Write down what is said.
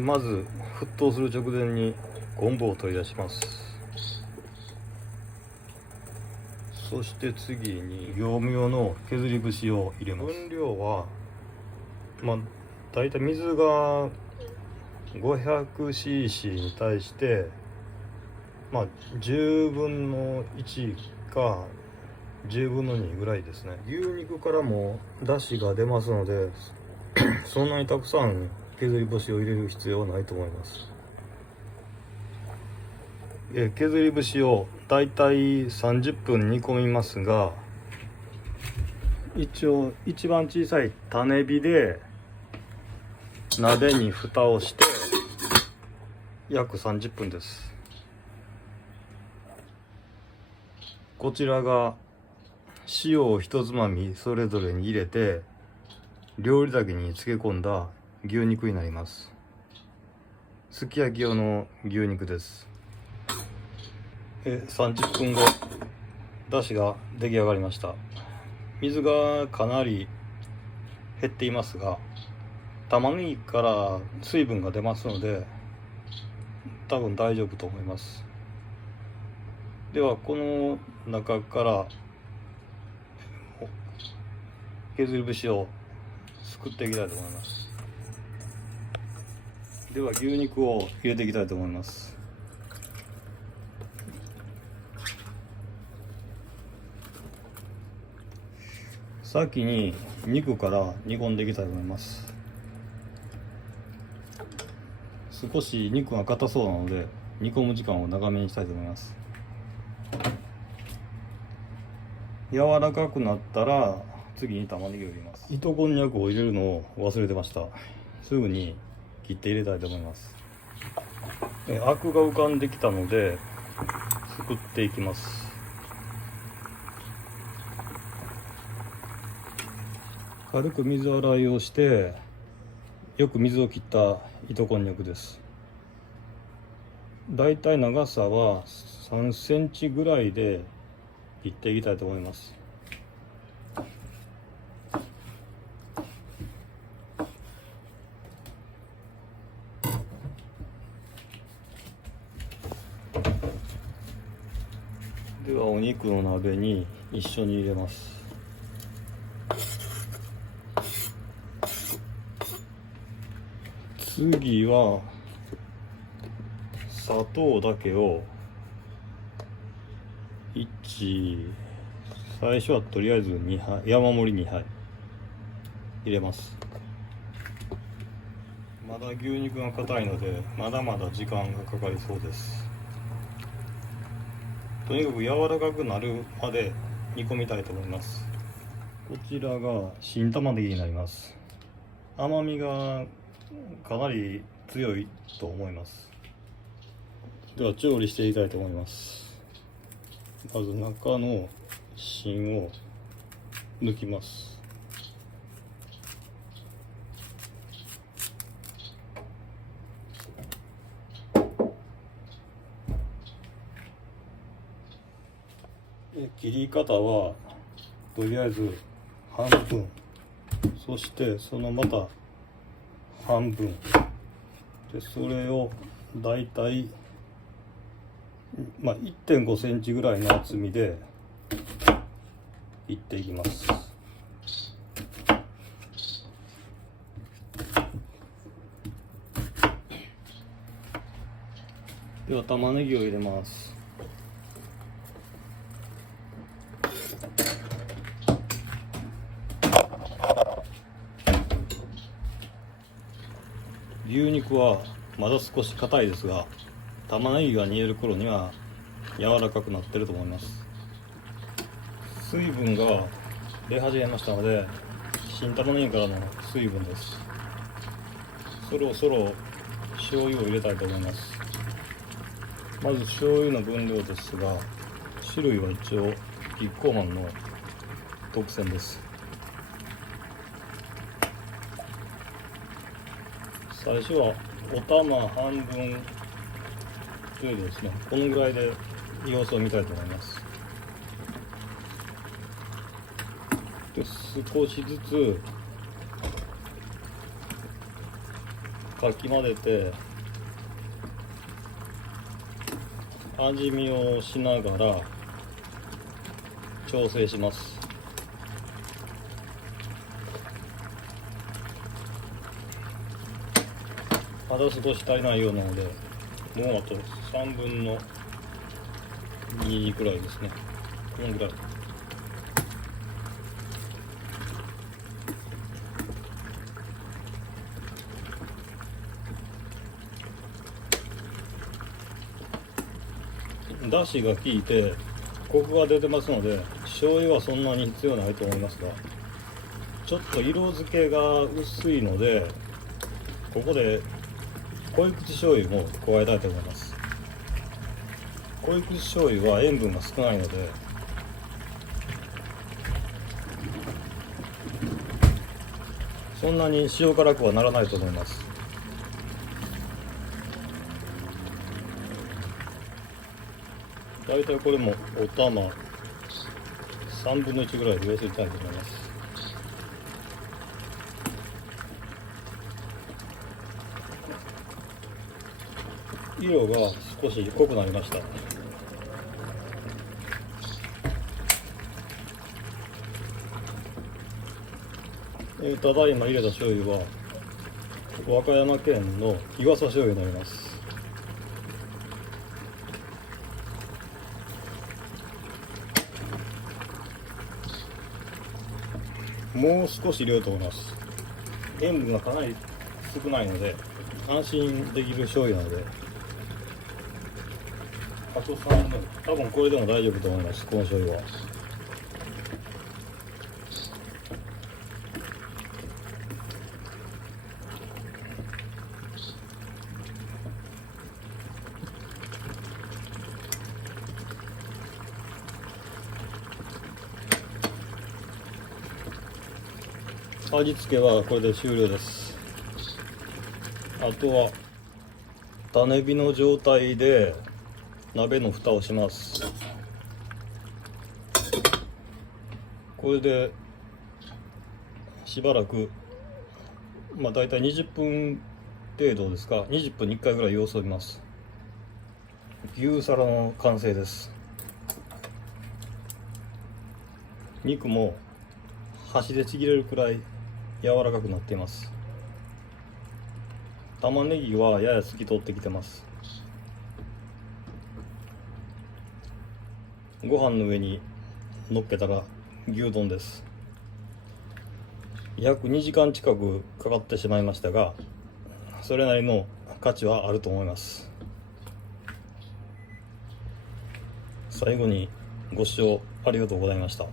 まず沸騰する直前に昆布を取り出します。そして次に業務用の削り節を入れます。分量はだいたい水が 500cc に対して10分の1か10分の2ぐらいですね。牛肉からも出汁が出ますのでそんなにたくさん削り節を入れる必要はないと思います。削り節をだいたい30分煮込みますが、一応一番小さい種火で鍋に蓋をして約30分です。こちらが塩を一つまみそれぞれに入れて料理酒に漬け込んだ牛肉になります。すき焼き用の牛肉です。30分後だしが出来上がりました。水がかなり減っていますが、玉ねぎから水分が出ますので多分大丈夫と思います。ではこの中から削り節をすくっていきたいと思います。では牛肉を入れていきたいと思います。先に肉から煮込んでいきたいと思います。少し肉が硬そうなので煮込む時間を長めにしたいと思います。柔らかくなったら次に玉ねぎを入れます。糸こんにゃくを入れるのを忘れてました。すぐに切って入れたいと思います。アクが浮かんできたのですくっていきます。軽く水洗いをしてよく水を切った糸こんにゃくです。だいたい長さは3センチぐらいで切っていきたいと思います。ではお肉の鍋に一緒に入れます。次は砂糖だけを最初はとりあえず2杯、山盛り2杯入れます。まだ牛肉が硬いのでまだまだ時間がかかりそうです。とにかく柔らかくなるまで煮込みたいと思います。こちらが新玉ねぎになります。甘みがかなり強いと思います。では調理していきたいと思います。まず中の芯を抜きます。切り方はとりあえず半分、そしてそのまた半分で、それをだいたい1.5 センチぐらいの厚みで切っていきます。では玉ねぎを入れます。牛肉はまだ少し硬いですが、玉ねぎが煮える頃には柔らかくなってると思います。水分が出始めましたので、新玉ねぎからの水分です。そろそろ醤油を入れたいと思います。まず醤油の分量ですが、種類は一応キッコーマンの特選です。最初はお玉半分程度ですね。このぐらいで様子を見たいと思います。で、少しずつかき混ぜて味見をしながら調整します。まだ少し足りないようなので、もうあと3分の2くらいですね。このぐらい。だしが効いてコクが出てますので、醤油はそんなに必要ないと思いますが、ちょっと色付けが薄いので、ここで濃い口醤油も加えたいと思います。濃い口醤油は塩分が少ないので、そんなに塩辛くはならないと思います。だいたいこれもお玉3分の1ぐらいで寄せたいと思います。色が少し濃くなりました。ただいま入れた醤油は和歌山県の岩佐醤油になります。もう少し入れようと思います。塩分がかなり少ないので安心できる醤油なので、あと3分、多分これでも大丈夫と思います。この醤油は味付けはこれで終了です。あとは種火の状態で鍋の蓋をします。これでしばらく、だいたい20分程度ですか、20分に1回ぐらい様子を見ます。牛皿の完成です。肉も箸でちぎれるくらい柔らかくなっています。玉ねぎはやや透き通ってきてます。ご飯の上に乗っけたら牛丼です。約2時間近くかかってしまいましたが、それなりの価値はあると思います。最後にご視聴ありがとうございました。